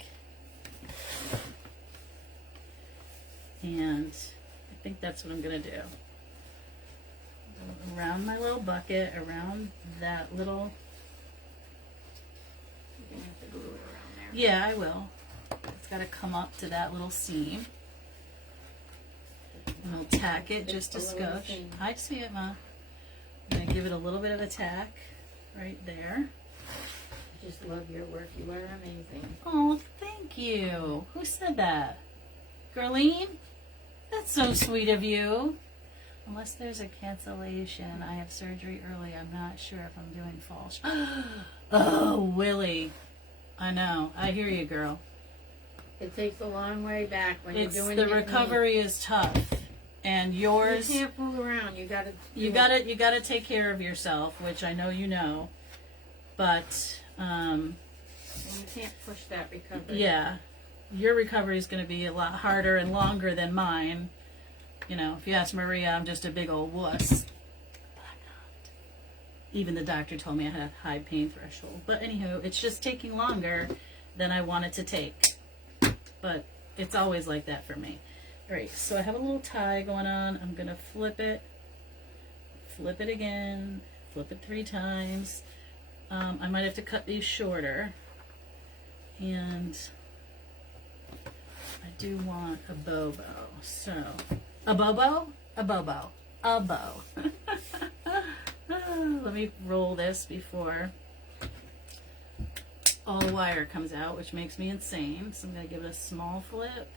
And I think that's what I'm going to do. Around my little bucket, around that little... You're going to have to glue it around there. Yeah, I will. It's got to come up to that little seam. And I'll tack it just a skosh. I see it, Ma. I'm going to give it a little bit of a tack right there. I just love your work. You are amazing. Oh, thank you. Who said that? Girlene? That's so sweet of you. Unless there's a cancellation, I have surgery early. I'm not sure if I'm doing false. Oh, Willie. I know. I hear you, girl. It takes a long way back when you're doing the recovery is tough, and yours. You can't fool around. You gotta take care of yourself, which I know you know. But and you can't push that recovery. Yeah, your recovery is going to be a lot harder and longer than mine. You know, if you ask Maria, I'm just a big old wuss. But I'm not. Even the doctor told me I had a high pain threshold. But anywho, it's just taking longer than I want it to take. But it's always like that for me. All right, so I have a little tie going on. I'm going to flip it again, flip it 3 times. I might have to cut these shorter. And I do want a bobo. So, a bobo? A bobo. A bow. Let me roll this before all the wire comes out, which makes me insane. So I'm going to give it a small flip.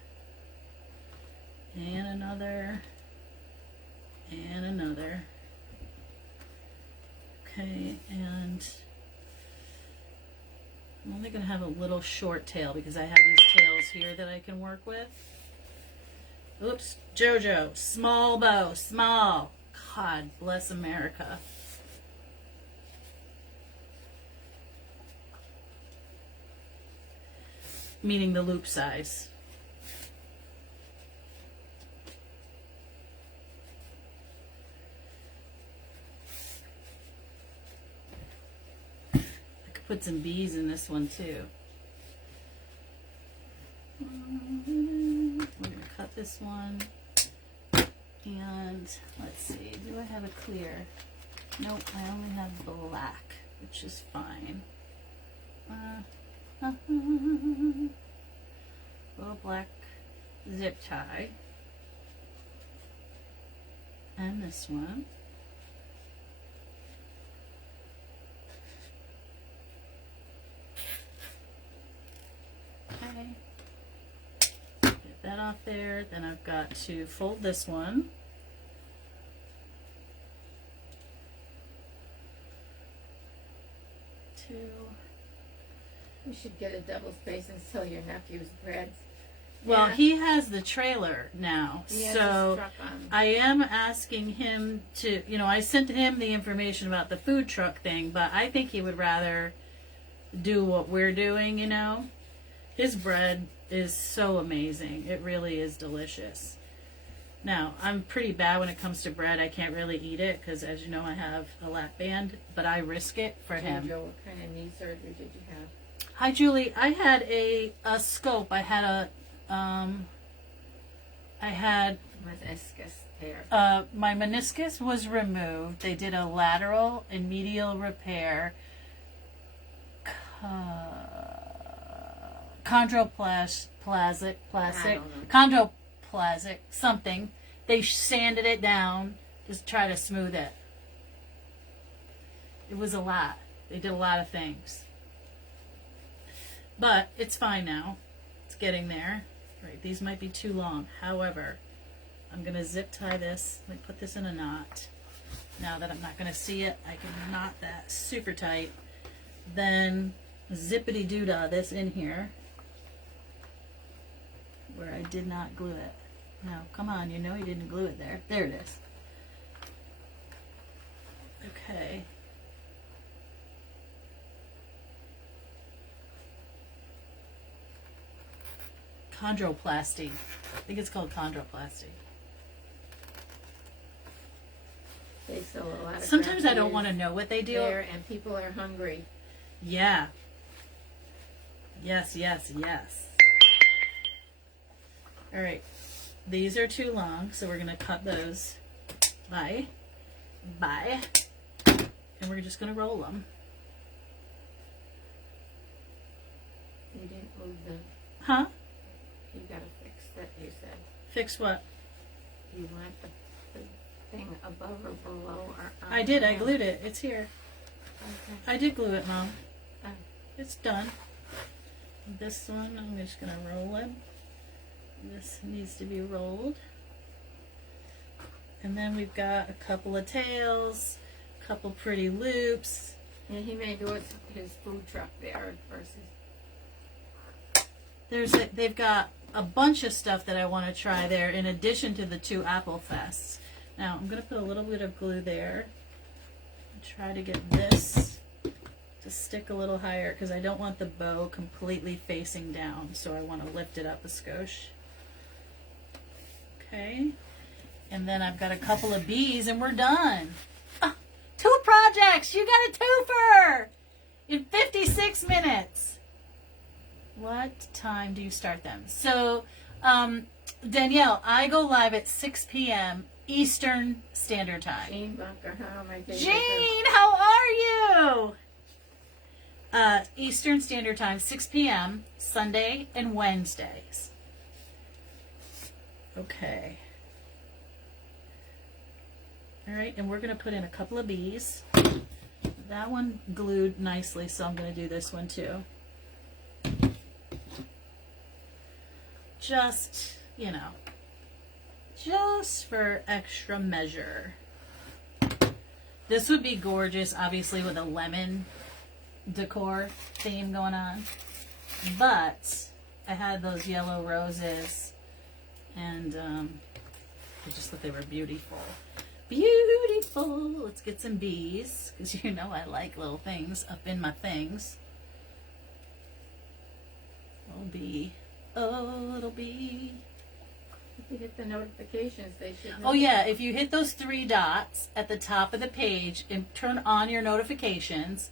And another. And another. Okay, and I'm only going to have a little short tail because I have these tails here that I can work with. Oops, Jojo, small bow, small. God bless America. Meaning the loop size. I could put some bees in this one too. We're going to cut this one. And let's see, do I have a clear? Nope, I only have black, which is fine. Little black zip tie. And this one. Okay. Get that off there. Then I've got to fold this one. You should get a double space and sell your nephew's bread. Well, he has the trailer now, so I am asking him to, I sent him the information about the food truck thing, but I think he would rather do what we're doing, His bread is so amazing. It really is delicious. Now, I'm pretty bad when it comes to bread. I can't really eat it because, as you know, I have a lap band, but I risk it for him. Joe, what kind of knee surgery did you have? Hi, Julie. I had a scope. I had meniscus tear. My meniscus was removed. They did a lateral and medial repair. Chondroplastic, something. They sanded it down to try to smooth it. It was a lot. They did a lot of things. But it's fine now. It's getting there. Right, these might be too long. However, I'm going to zip tie this. Let me put this in a knot. Now that I'm not going to see it, I can knot that super tight. Then zippity doodah this in here where I did not glue it. Now, come on, you know you didn't glue it there. There it is. Okay. Chondroplasty. I think it's called chondroplasty. They sell a lot of Sometimes I craft don't beers want to know what they do. there, and people are hungry. Yeah. Yes, yes, yes. All right. These are too long, so we're going to cut those. Bye. Bye. And we're just going to roll them. You didn't move them. Huh? You gotta fix that, you said. Fix what? You want the thing above or below or on? I did. I glued it. It's here. Okay. I did glue it, Mom. Oh. It's done. This one, I'm just going to roll it. This needs to be rolled. And then we've got a couple of tails, a couple pretty loops. And he may do his food truck there versus. They've got a bunch of stuff that I want to try there in addition to the 2 Apple Fests. Now, I'm going to put a little bit of glue there. And try to get this to stick a little higher because I don't want the bow completely facing down, so I want to lift it up a skosh. Okay. And then I've got a couple of bees and we're done. 2 projects! You got a twofer! In 56 minutes. What time do you start them? So, Danielle, I go live at 6 p.m. Eastern Standard Time. Jane Bunker, how am I doing? Jane, how are you? Eastern Standard Time, 6 p.m. Sunday and Wednesdays. Okay. All right, and we're going to put in a couple of bees. That one glued nicely, so I'm going to do this one too. Just, you know, just for extra measure. This would be gorgeous, obviously, with a lemon decor theme going on. But I had those yellow roses, and I just thought they were beautiful. Beautiful. Let's get some bees, because you know I like little things up in my things. Little bee. Oh, little bee. If you hit the notifications, they should know. Oh yeah, if you hit those 3 dots at the top of the page and turn on your notifications,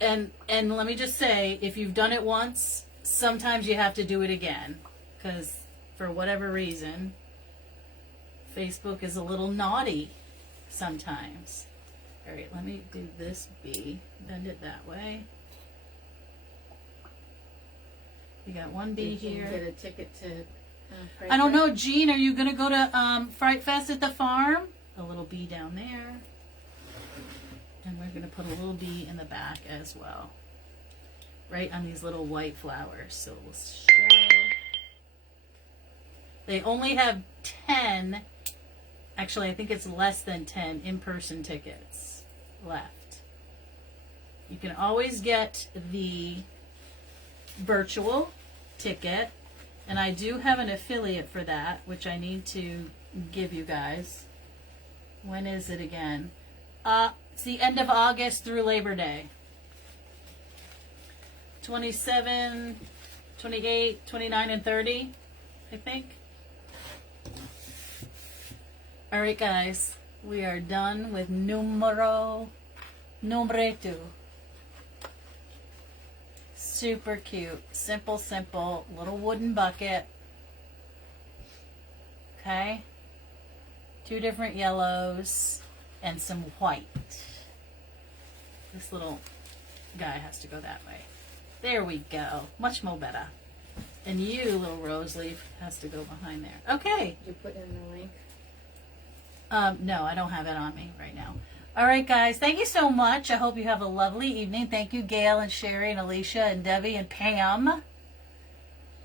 and let me just say, if you've done it once, sometimes you have to do it again, because for whatever reason, Facebook is a little naughty sometimes. All right, let me do this bee. Bend it that way. You got one bee Did you here. get a ticket to Fright I don't Fest? know, Jean, are you going to go to Fright Fest at the farm? A little bee down there. And we're going to put a little bee in the back as well. Right on these little white flowers. So we'll show. They only have 10, actually I think it's less than 10 in-person tickets left. You can always get the virtual ticket, and I do have an affiliate for that, which I need to give you guys. When is it again? It's the end of August through Labor Day. 27, 28, 29, and 30, I think. All right, guys, we are done with numero 2. Super cute, simple, little wooden bucket. Okay, 2 different yellows and some white. This little guy has to go that way. There we go, much more better. And you, little rose leaf, has to go behind there. Okay. Did you put in the link? No, I don't have it on me right now. All right, guys, thank you so much. I hope you have a lovely evening. Thank you, Gail and Sherry and Alicia and Debbie and Pam.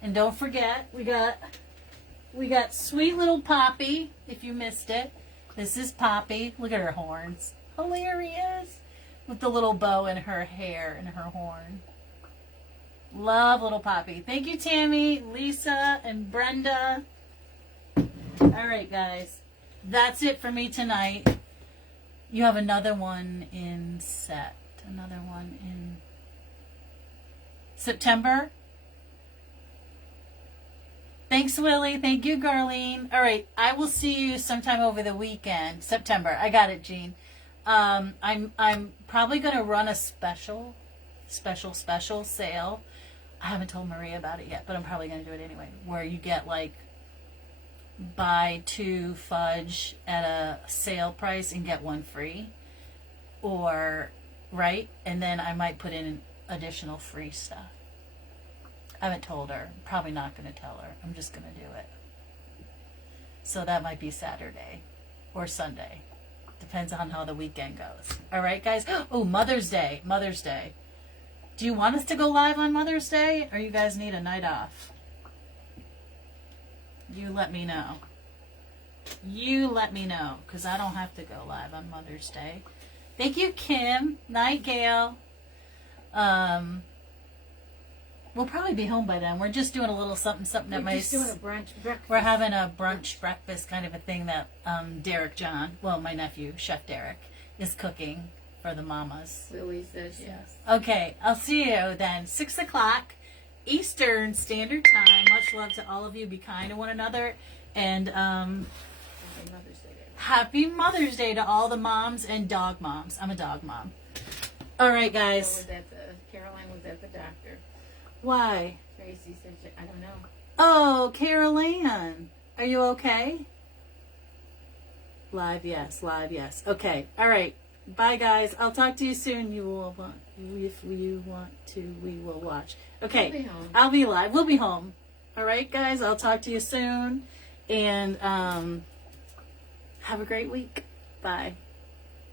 And don't forget, we got sweet little Poppy, if you missed it. This is Poppy. Look at her horns. Hilarious. With the little bow in her hair and her horn. Love little Poppy. Thank you, Tammy, Lisa, and Brenda. All right, guys. That's it for me tonight. You have another one in set. Another one in September. Thanks, Willie. Thank you, Garlene. All right. I will see you sometime over the weekend. September. I got it, Jean. I'm probably going to run a special sale. I haven't told Maria about it yet, but I'm probably going to do it anyway, where you get like buy 2 fudge at a sale price and get 1 free, or right, and then I might put in additional free stuff. I haven't told her. Probably not going to tell her. I'm just going to do it. So that might be Saturday or Sunday. Depends on how the weekend goes. All right, guys. Oh, Mother's Day. Mother's Day. Do you want us to go live on Mother's Day, or you guys need a night off? You let me know. You let me know, because I don't have to go live on Mother's Day. Thank you, Kim. Night, Gail. We'll probably be home by then. We're just doing a little something at my... We're just doing a brunch breakfast. We're having a brunch breakfast kind of a thing that Derek John, well, my nephew, Chef Derek, is cooking for the mamas. Willie says yes. Okay, I'll see you then. 6 o'clock Eastern Standard Time. Much love to all of you. Be kind to one another. And Happy Mother's Day. Happy Mother's Day to all the moms and dog moms. I'm a dog mom. All right, guys. Caroline was at the doctor. Why? Tracy said, I don't know. Oh, Carol Ann. Are you okay? Live, yes. Live, yes. Okay. All right. Bye, guys. I'll talk to you soon. You will want, if you want to, we will watch. Okay. We'll be home. I'll be live. We'll be home. All right, guys. I'll talk to you soon. And have a great week. Bye.